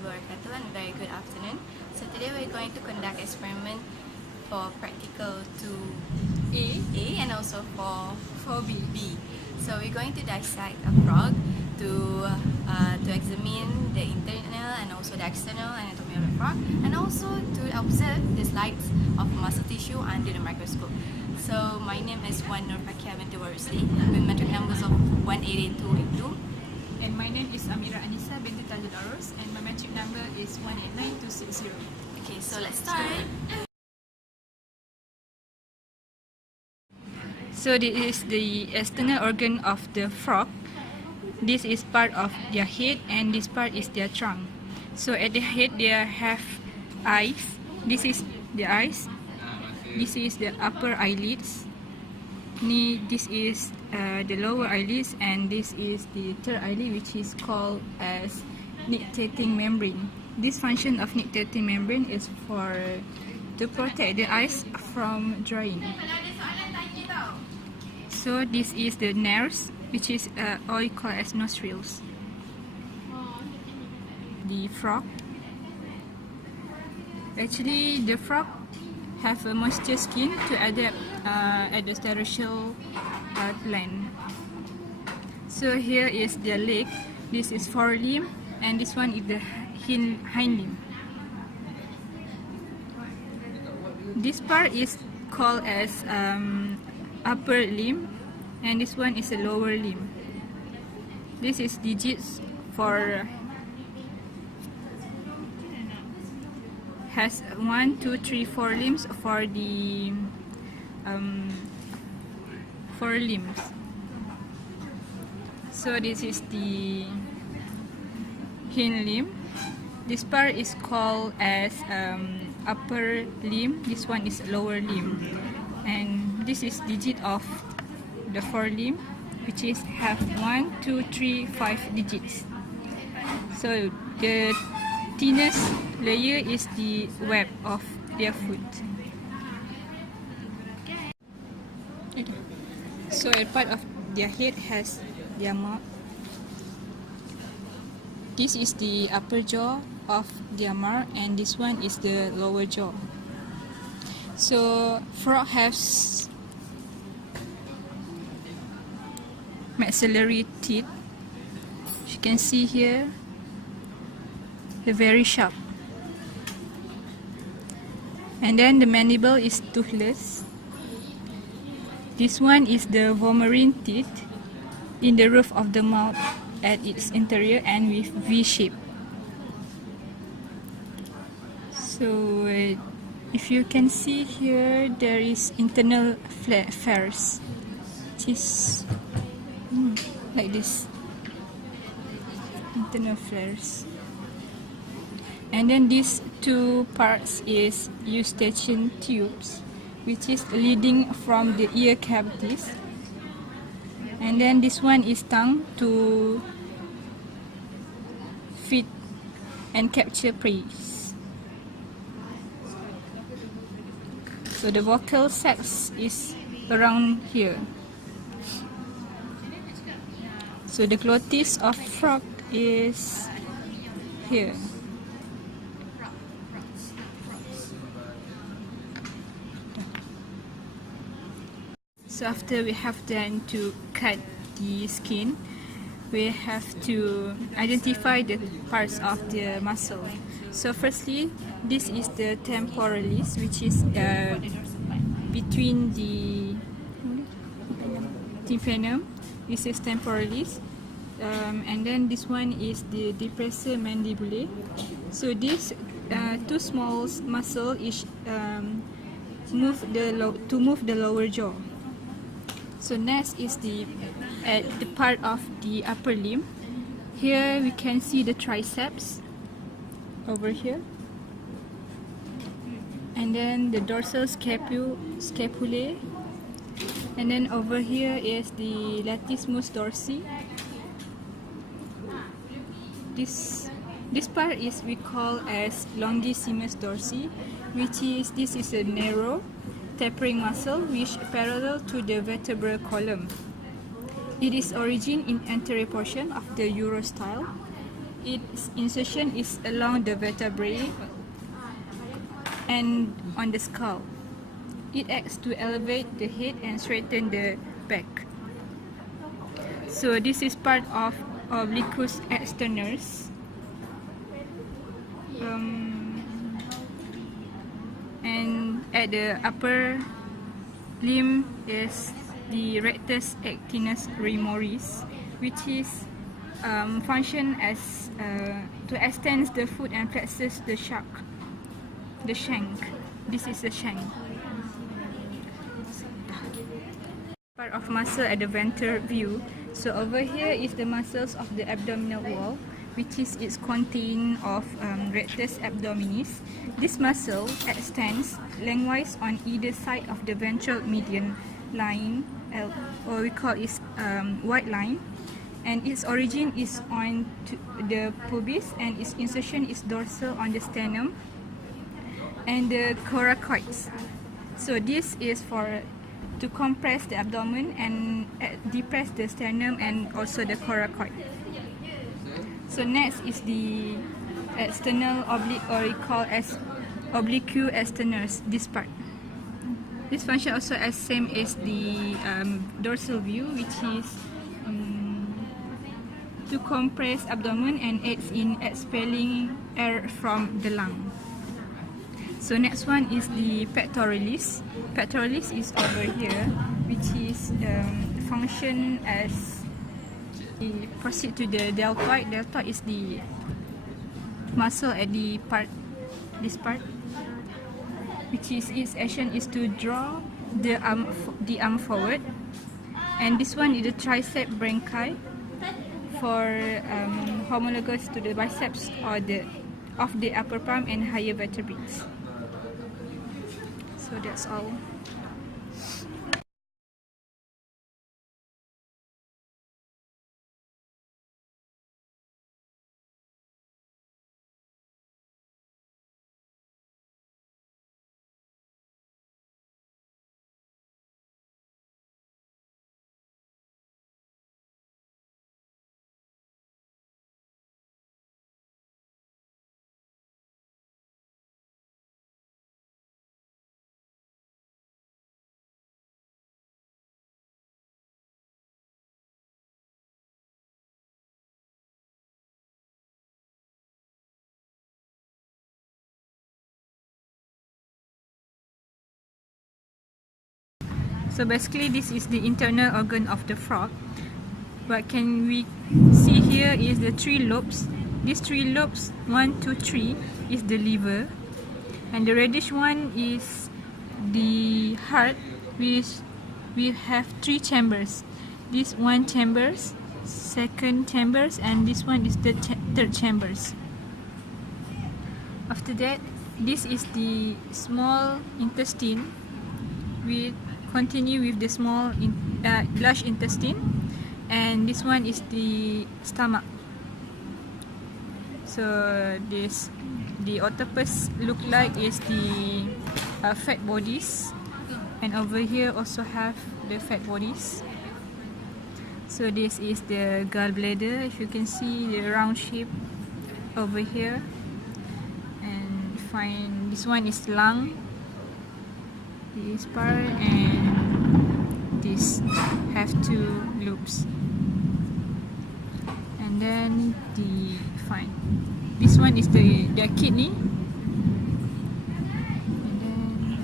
wabarakatuh, and a very good afternoon. So today we're going to conduct experiment for practical 2A and also for B. So we're going to dissect a frog to examine the internal and also the external anatomy of the frog, and also to observe the slides of muscle tissue under the microscope. So my name is Wan Nur Fakia binti Warusli with metric numbers of 188282. And my name is Amira Anissa binti Tajul Arus, and my metric number is 189260. Okay, so let's start. So this is the external organ of the frog. This is part of their head, and this part is their trunk. So at the head they have eyes. This is the eyes. This is the upper eyelids. This is the lower eyelids, and this is the third eyelid, which is called as nictitating membrane. This function of nictitating membrane is to protect the eyes from drying. So this is the nares, which is all called as nostrils. The frog. Actually, the frog have a moisture skin to adapt at the terrestrial land. So here is the leg. This is forelimb, and this one is the hind limb. This part is called as upper limb, and this one is a lower limb. This is digits for has 1, 2, 3, 4 limbs for the 4 limbs. So this is the hind limb. This part is called as upper limb. This one is lower limb, and this is digit of the forelimb, which is have 1, 2, 3, 5 digits. So the thinnest layer is the web of their foot. Okay. So a part of their head has their mouth. This is the upper jaw of their mouth, and this one is the lower jaw. So frog has maxillary teeth. You can see here, they're very sharp. And then the mandible is toothless. This one is the vomerine teeth in the roof of the mouth at its interior and with V shape. So if you can see here, there is internal flares, which is like this, internal flares. And then these two parts is eustachian tubes, which is leading from the ear cavities. And then this one is tongue to feed and capture prey. So the vocal sacs is around here. So the glottis of frog is here. So after we have done to cut the skin, we have to identify the parts of the muscle. So firstly, this is the temporalis, which is between the tympanum. This is temporalis, and then this one is the depressor mandibulae. So these two small muscle is move the lower jaw. So next is the part of the upper limb. Here we can see the triceps over here, and then the dorsal scapulae, and then over here is the latissimus dorsi. This part is we call as longissimus dorsi, which is this is a narrow tapering muscle which parallel to the vertebral column. It is origin in anterior portion of the urostyle, its insertion is along the vertebrae and on the skull. It acts to elevate the head and straighten the back. So this is part of obliquus externus. And at the upper limb is the rectus actinus remoris, which is function as to extend the foot and flexes the shank. This is the shank. Part of muscle at the ventral view. So over here is the muscles of the abdominal wall, which is contained of rectus abdominis. This muscle extends lengthwise on either side of the ventral median line, or we call it white line, and its origin is on the pubis, and its insertion is dorsal on the sternum and the coracoids. So this is to compress the abdomen and depress the sternum and also the coracoid. So next is the external oblique, or we call as oblique externus, this part. This function also as same as the dorsal view, which is to compress abdomen and aids in expelling air from the lung. So next one is the pectoralis. Pectoralis is over here, which is function as proceed to the deltoid. Deltoid is the muscle at this part, which is its action is to draw the arm forward, and this one is the tricep branchi for homologous to the biceps or of the upper palm and higher vertebrates. So that's all. So basically this is the internal organ of the frog. What can we see here is the three lobes. These three lobes, 1, 2, 3, is the liver, and the reddish one is the heart, which we have 3 chambers. This one chambers, second chambers, and this one is the third chambers. After that, this is the small intestine. We continue with the large intestine, and this one is the stomach. So the octopus look like is the fat bodies, and over here also have the fat bodies. So this is the gallbladder. If you can see the round shape over here, and find this one is lung, this part, and this have 2 lobes. And then this one is their kidney, and then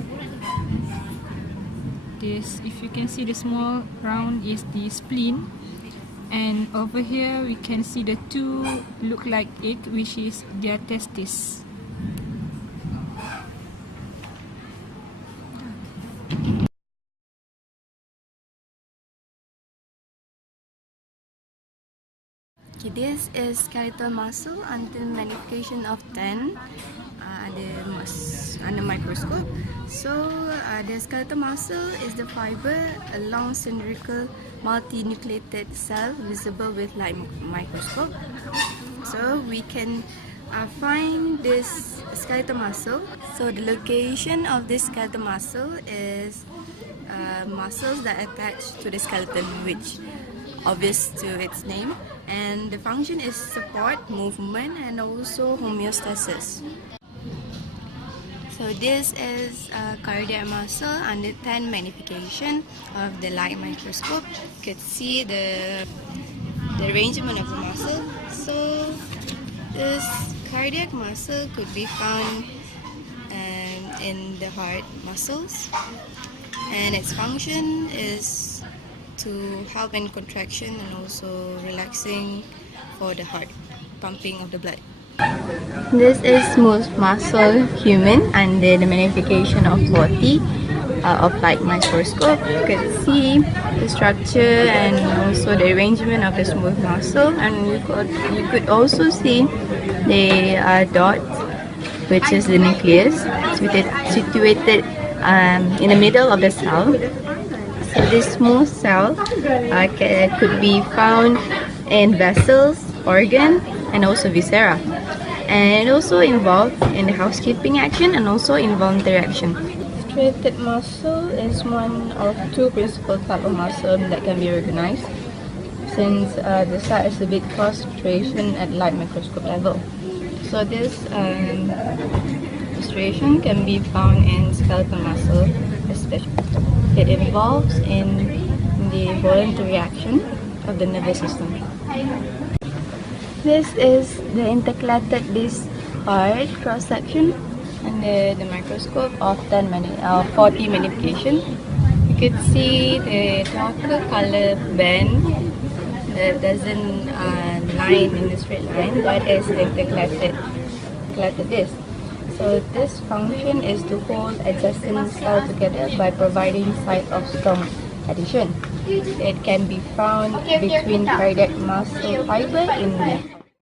this, if you can see the small round, is the spleen, and over here we can see the 2 look like egg, which is their testis. Okay, this is skeletal muscle under magnification of 10 under microscope. So the skeletal muscle is the fiber, a long cylindrical multinucleated cell visible with light microscope. So we can find this skeletal muscle. So the location of this skeletal muscle is muscles that attach to the skeleton, which obvious to its name. and the function is support, movement, and also homeostasis. So this is a cardiac muscle under 10 magnification of the light microscope. You could see the arrangement of the muscle. So this cardiac muscle could be found in the heart muscles, and its function is to help in contraction and also relaxing for the heart, pumping of the blood. This is smooth muscle human under the magnification of 40 of light microscope. You can see the structure and also the arrangement of the smooth muscle, and you could also see the dot, which is the nucleus, situated in the middle of the cell. So this smooth cell could be found in vessels, organ, and also viscera, and also involved in the housekeeping action and also involuntary action. Striated muscle is one of two principal types of muscle that can be recognized, since the site is a bit concentration at light microscope level. So this illustration can be found in skeletal muscle, especially. It involves in the voluntary action of the nervous system. This is the intercalated disc part cross section under the microscope of 40 magnification. You could see the darker color band that doesn't line in the straight line. That is the intercalated disc. So this function is to hold adjacent cells together by providing site of strong adhesion. It can be found between cardiac muscle fiber in the